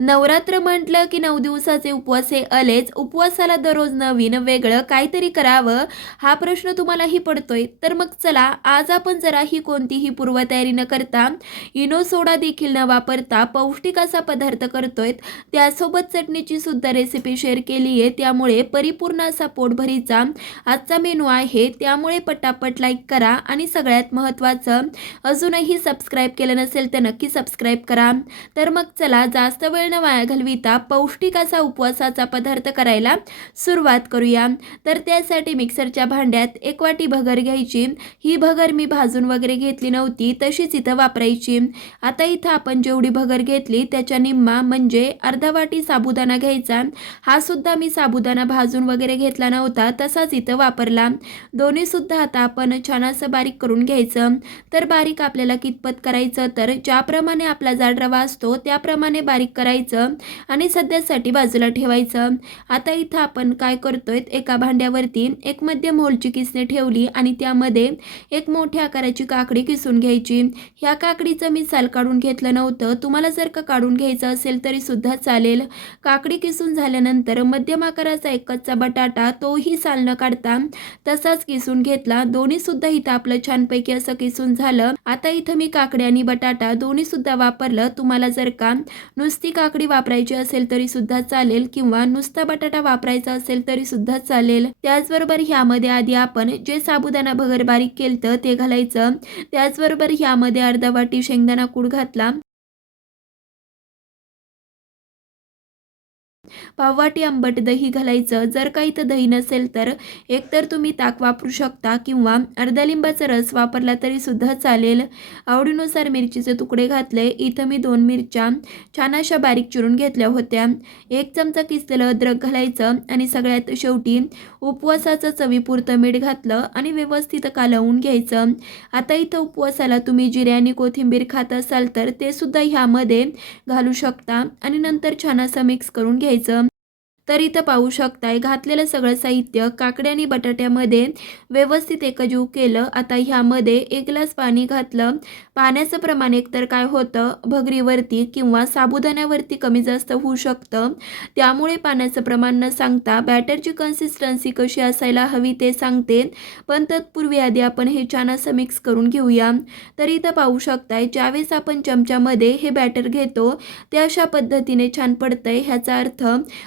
नवरात्र म्हटलं की नऊ दिवसाचे उपवास हे आलेच. उपवासाला दररोज नवीन वेगळं काहीतरी करावं हा प्रश्न तुम्हालाही पडतोय. तर मग चला आज आपण जराही कोणतीही पूर्वतयारी न करता इनो सोडा देखील न वापरता पौष्टिक असा पदार्थ करतोय. त्यासोबत चटणीची सुद्धा रेसिपी शेअर केली आहे. त्यामुळे परिपूर्ण असा पोटभरीचा आजचा मेनू आहे. त्यामुळे पटापट लाईक करा आणि सगळ्यात महत्त्वाचं अजूनही सबस्क्राईब केलं नसेल तर नक्की सबस्क्राईब करा. तर मग चला जास्त वेळ न वाया घालविता पौष्टिकाचा उपवासाचा पदार्थ करायला सुरुवात करूया. तर त्यासाठी मिक्सरच्या भांड्यात एक वाटी भगर घ्यायची. ही भगर मी भाजून वगैरे घेतली नव्हती तशीच इथं वापरायची. आता इथं आपण जेवढी भगर घेतली त्याच्या निम्मा म्हणजे अर्धा वाटी साबुदाणा घ्यायचा. हा सुद्धा मी साबुदाणा भाजून वगैरे घेतला नव्हता तसाच इथं वापरला. दोन्ही सुद्धा आता आपण छान असं बारीक करून घ्यायचं. तर बारीक आपल्याला कितपत करायचं तर ज्याप्रमाणे आपला जाड रवा असतो त्याप्रमाणे बारीक करायचं. आणि सध्यासाठी बाजूला ठेवायचं. आता इथं आपण काय करतोय एका भांड्यावरती एक मध्यम होलची किसने ठेवली आणि त्यामध्ये एक मोठ्या आकाराची काकडी किसून घ्यायची. ह्या काकडीचं मी साल काढून घेतलं नव्हतं. तुम्हाला जर का काढून घ्यायचं असेल तरी सुद्धा चालेल. काकडी किसून झाल्यानंतर मध्यम आकाराचा एक कच्चा बटाटा तोही साल न काढता तसाच किसून घेतला. दोन्ही सुद्धा इथं आपलं छानपैकी असं किसून झालं. आता इथं मी काकडी आणि बटाटा दोन्ही सुद्धा वापरलं. तुम्हाला जर का नुसती काकडी वापरायची असेल तरी सुद्धा चालेल किंवा नुसता बटाटा वापरायचा असेल तरी सुद्धा चालेल. त्याचबरोबर ह्यामध्ये आधी आपण जे साबुदाणा भगर बारीक केलं ते घालायचं. त्याचबरोबर ह्यामध्ये अर्धा वाटी शेंगदाणा कूड घातला. पाववाटी आंबट दही घालायचं. जर का इथं दही नसेल तर एकतर तुम्ही ताक वापरू शकता किंवा अर्धा लिंबाचा रस वापरला तरी सुद्धा चालेल. आवडीनुसार मिरचीचे तुकडे घातले. इथं मी दोन मिरच्या छान अशा बारीक चिरून घेतल्या होत्या. एक चमचा किसलेलं अद्रक घालायचं आणि सगळ्यात शेवटी उपवासाचं चवीपुरतं मीठ घातलं आणि व्यवस्थित कालवून घ्यायचं. आता इथं उपवासाला तुम्ही जिरे आणि कोथिंबीर खात असाल तर ते सुद्धा ह्यामध्ये घालू शकता आणि नंतर छान असं मिक्स करून घ्यायचं. तर इथं पाहू शकताय. घातलेलं सगळं साहित्य काकड्या आणि बटाट्यामध्ये व्यवस्थित एकजीव केलं. आता ह्यामध्ये एक ग्लास पाणी घातलं. पाण्याचं प्रमाण एकतर काय होतं? भगरीवरती किंवा साबुदाण्यावरती कमी जास्त होऊ शकतं. त्यामुळे पाण्याचं प्रमाण न सांगता बॅटरची कन्सिस्टन्सी कशी असायला हवी ते सांगते. पण तत्पूर्वी आधी आपण हे छान असं मिक्स करून घेऊया. तर इथं पाहू शकताय ज्यावेळेस आपण चमच्यामध्ये हे बॅटर घेतो ते अशा पद्धतीने छान पडतंय. ह्याचा अर्थ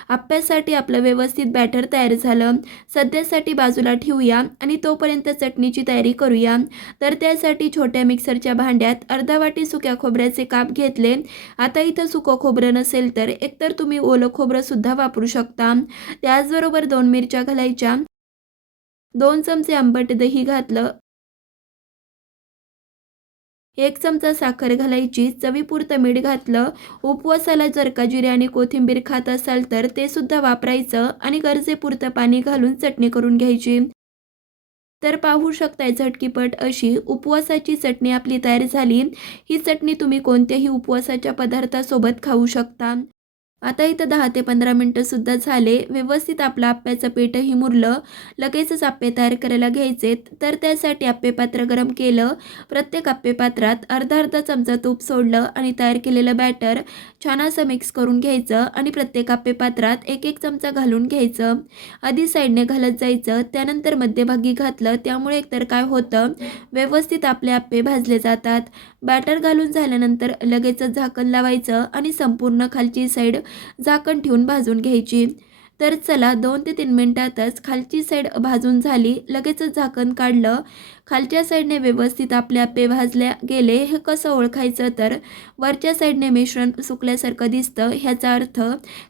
आप्यासाठी आपलं व्यवस्थित बॅटर तयार झालं. सध्यासाठी बाजूला ठेवूया आणि तोपर्यंत चटणीची तयारी करूया. तर त्यासाठी छोट्या मिक्सरच्या भांड्यात अर्धा वाटी सुक्या खोबऱ्याचे काप घेतले. आता इथं सुकं खोबरं नसेल तर एकतर तुम्ही ओलं खोबरंसुद्धा वापरू शकता. त्याचबरोबर दोन मिरच्या घालायच्या. दोन चमचे आंबट दही घातलं. एक चमचा साखर घालायची चवीपुरतं मीठ घातलं उपवासाला जर का जिरे आणि कोथिंबीर खात असाल तर ते सुद्धा वापरायचं आणि गरजेपुरतं पाणी घालून चटणी करून घ्यायची. तर पाहू शकताय झटकीपट अशी उपवासाची चटणी आपली तयार झाली. ही चटणी तुम्ही कोणत्याही उपवासाच्या पदार्थासोबत खाऊ शकता. आता इथं दहा ते पंधरा मिनटंसुद्धा झाले. व्यवस्थित आपलं आप्याचं पीठही मुरलं लगेचच आप्पे तयार करायला घ्यायचे. तर त्यासाठी आप्पे पात्र गरम केलं. प्रत्येक आप्पे पात्रात अर्धा अर्धा चमचा तूप सोडलं आणि तयार केलेलं बॅटर छान असं मिक्स करून घ्यायचं आणि प्रत्येक आप्पे पात्रात एक एक चमचा घालून घ्यायचं. आधी साईडने घालत जायचं. त्यानंतर मध्यभागी घातलं. त्यामुळे एकतर काय होतं? व्यवस्थित आपले आप्पे भाजले जातात. बॅटर घालून झाल्यानंतर लगेचच झाकण लावायचं आणि संपूर्ण खालची साईड झाकण ठेवून भाजून घ्यायची. तर चला दोन ते तीन मिनटातच खालची साईड भाजून झाली. लगेचच झाकण काढलं. खालच्या साईडने व्यवस्थित आपले आप्पे भाजल्या गेले. हे कसं ओळखायचं तर वरच्या साईडने मिश्रण सुकल्यासारखं दिसतं. ह्याचा अर्थ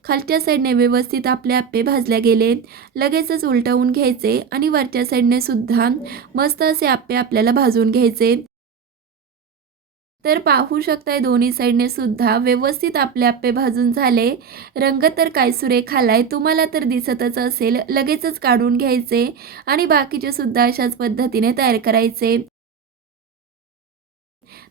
खालच्या साईडने व्यवस्थित आपले आप्पे भाजल्या गेले. लगेचच उलटवून घ्यायचे आणि वरच्या साईडने सुद्धा मस्त असे आप्पे आपल्याला भाजून घ्यायचे. तर पाहू शकताय दोन्ही साईडने सुद्धा व्यवस्थित आपले आपे भाजून झाले. रंग तर काय सुरेख आलाय तुम्हाला तर दिसतच असेल लगेचच काढून घ्यायचे आणि बाकीचे सुद्धा अशाच पद्धतीने तयार करायचे.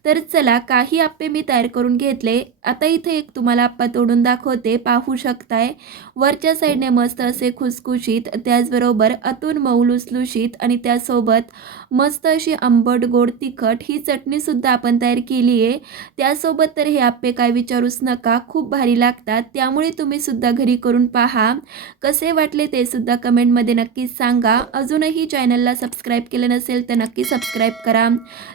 तर चला काही आप्पे मी तयार करून घेतले. आता इथे एक तुम्हाला आप्पा तोडून दाखवते. पाहू शकताय. वरच्या साईडने मस्त असे खुसखुशीत त्याचबरोबर अतून मऊ लुसलुशीत आणि त्यासोबत मस्त अशी आंबट गोड तिखट ही चटणीसुद्धा आपण तयार केली आहे. त्यासोबत तर हे आप्पे काय विचारूच नका. खूप भारी लागतात. त्यामुळे तुम्ही सुद्धा घरी करून पहा. कसे वाटले ते सुद्धा कमेंटमध्ये नक्कीच सांगा. अजूनही चॅनलला सबस्क्राईब केलं नसेल तर नक्की सबस्क्राईब करा.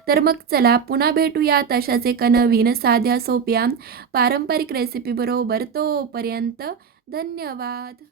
तर मग चला पुन्हा भेटूया. तशाच एका नवीन साध्या सोप्या पारंपरिक रेसिपीबरोबर तोपर्यंत धन्यवाद.